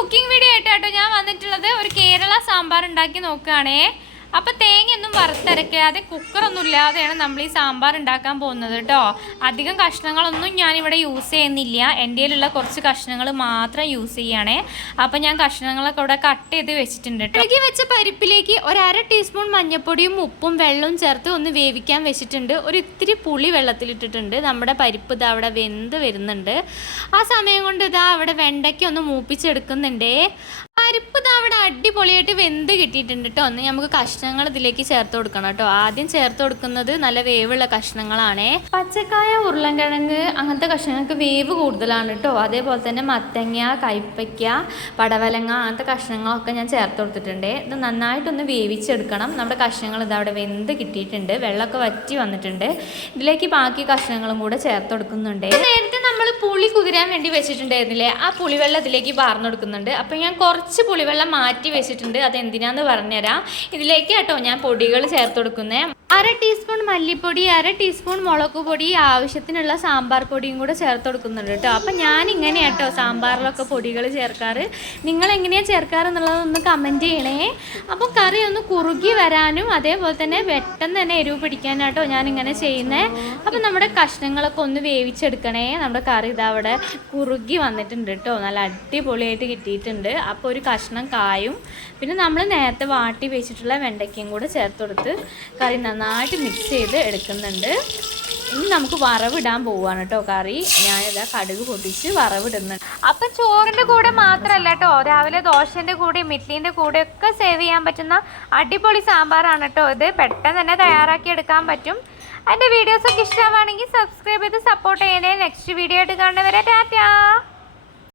Cooking video ആയിട്ടാട്ടോ ഞാൻ വന്നിട്ടുള്ളത്. ഒരു കേരള സാമ്പാർ ഉണ്ടാക്കി നോക്കുകയാണേ. അപ്പോൾ തേങ്ങയൊന്നും വറുത്തരയ്ക്കാതെ കുക്കറൊന്നും ഇല്ലാതെയാണ് നമ്മൾ ഈ സാമ്പാർ ഉണ്ടാക്കാൻ പോകുന്നത് കേട്ടോ. അധികം കഷ്ണങ്ങളൊന്നും ഞാനിവിടെ യൂസ് ചെയ്യുന്നില്ല. എൻ്റെ കയ്യിലുള്ള കുറച്ച് കഷ്ണങ്ങൾ മാത്രം യൂസ് ചെയ്യുകയാണേ. അപ്പോൾ ഞാൻ കഷ്ണങ്ങളൊക്കെ ഇവിടെ കട്ട് ചെയ്ത് വെച്ചിട്ടുണ്ട് കേട്ടോ. കഴുകി വെച്ച പരിപ്പിലേക്ക് ഒരു 1/2 ടീസ്പൂൺ മഞ്ഞൾപ്പൊടിയും ഉപ്പും വെള്ളവും ചേർത്ത് ഒന്ന് വേവിക്കാൻ വെച്ചിട്ടുണ്ട്. ഒരു ഇത്തിരി പുളി വെള്ളത്തിലിട്ടിട്ടുണ്ട്. നമ്മുടെ പരിപ്പ് ഇതാ അവിടെ വെന്ത് വരുന്നുണ്ട്. ആ സമയം കൊണ്ട് ഇതാ അവിടെ വെണ്ടയ്ക്ക ഒന്ന് മൂപ്പിച്ചെടുക്കുന്നുണ്ടേ. പരിപ്പ് ഇതാ അവിടെ അടിപൊളിയായിട്ട് വെന്ത് കിട്ടിയിട്ടുണ്ട് കേട്ടോ. ഒന്ന് നമുക്ക് കഷ്ണങ്ങൾ ഇതിലേക്ക് ചേർത്ത് കൊടുക്കണം കേട്ടോ. ആദ്യം ചേർത്ത് കൊടുക്കുന്നത് നല്ല വേവുള്ള കഷ്ണങ്ങളാണേ. പച്ചക്കായ, ഉരുളൻകിഴങ്ങ് അങ്ങനത്തെ കഷ്ണങ്ങൾക്ക് വേവ് കൂടുതലാണ് കേട്ടോ. അതേപോലെ തന്നെ മത്തങ്ങ, കൈപ്പയ്ക്ക, പടവലങ്ങ അങ്ങനത്തെ കഷ്ണങ്ങളൊക്കെ ഞാൻ ചേർത്ത് കൊടുത്തിട്ടുണ്ട്. ഇത് നന്നായിട്ടൊന്ന് വേവിച്ചെടുക്കണം. നമ്മുടെ കഷ്ണങ്ങൾ ഇത് അവിടെ വെന്ത് കിട്ടിയിട്ടുണ്ട്. വെള്ളമൊക്കെ വറ്റി വന്നിട്ടുണ്ട്. ഇതിലേക്ക് ബാക്കി കഷ്ണങ്ങളും കൂടെ ചേർത്ത് കൊടുക്കുന്നുണ്ട്. നേരത്തെ നമ്മൾ പുളി കുതിരാൻ വേണ്ടി വെച്ചിട്ടുണ്ടായിരുന്നില്ലേ, ആ പുളിവെള്ളം ഇതിലേക്ക് പാർന്നു കൊടുക്കുന്നുണ്ട്. അപ്പം ഞാൻ കുറച്ച് പുളിവെള്ളം മാറ്റി വെച്ചിട്ടുണ്ട്. അതെന്തിനാന്ന് പറഞ്ഞുതരാം. ഇതിലേക്ക് കേട്ടോ ഞാൻ പൊടികൾ ചേർത്ത് കൊടുക്കുന്നത്. 1/2 ടീസ്പൂൺ മല്ലിപ്പൊടി, 1/2 ടീസ്പൂൺ മുളക് പൊടി, ആവശ്യത്തിനുള്ള സാമ്പാർ പൊടിയും കൂടെ ചേർത്ത് കൊടുക്കുന്നുണ്ട് കേട്ടോ. അപ്പം ഞാനിങ്ങനെയാണ് കേട്ടോ സാമ്പാറിലൊക്കെ പൊടികൾ ചേർക്കാറ്. നിങ്ങളെങ്ങനെയാണ് ചേർക്കാറ് എന്നുള്ളതൊന്ന് കമൻറ്റ് ചെയ്യണേ. അപ്പോൾ കറി ഒന്ന് കുറുകി വരാനും അതേപോലെ തന്നെ പെട്ടെന്ന് തന്നെ എരിവ് പിടിക്കാനാട്ടോ ഞാനിങ്ങനെ ചെയ്യുന്നത്. അപ്പം നമ്മുടെ കഷ്ണങ്ങളൊക്കെ ഒന്ന് വേവിച്ചെടുക്കണേ. നമ്മുടെ കറി ഇതാ അവിടെ കുറുകി വന്നിട്ടുണ്ട് കേട്ടോ. നല്ല അടിപൊളിയായിട്ട് കിട്ടിയിട്ടുണ്ട്. അപ്പോൾ ഒരു കഷ്ണം കായും പിന്നെ നമ്മൾ നേരത്തെ വാട്ടി വെച്ചിട്ടുള്ള വെണ്ടയ്ക്കയും കൂടെ ചേർത്ത് കൊടുത്ത് കറി നന്നായിട്ട് മിക്സ് ചെയ്ത് എടുക്കുന്നുണ്ട്. ഇനി നമുക്ക് വറവിടാൻ പോവുകയാണ് കേട്ടോ കറി. ഞാനിതാ കടുക് പൊട്ടിച്ച് വറവിടുന്നുണ്ട്. അപ്പം ചോറിൻ്റെ കൂടെ മാത്രമല്ല കേട്ടോ, രാവിലെ ദോശൻ്റെ കൂടെയും ഇഡ്ഡലിൻ്റെ കൂടെയൊക്കെ സേവ് ചെയ്യാൻ പറ്റുന്ന അടിപൊളി സാമ്പാറാണ് കേട്ടോ ഇത്. പെട്ടെന്ന് തന്നെ തയ്യാറാക്കി എടുക്കാൻ പറ്റും. എൻ്റെ വീഡിയോസൊക്കെ ഇഷ്ടമാണെങ്കിൽ സബ്സ്ക്രൈബ് ചെയ്ത് സപ്പോർട്ട് ചെയ്യണേ. നെക്സ്റ്റ് വീഡിയോ ആയിട്ട് കാണുന്നവരെ ടാറ്റാ.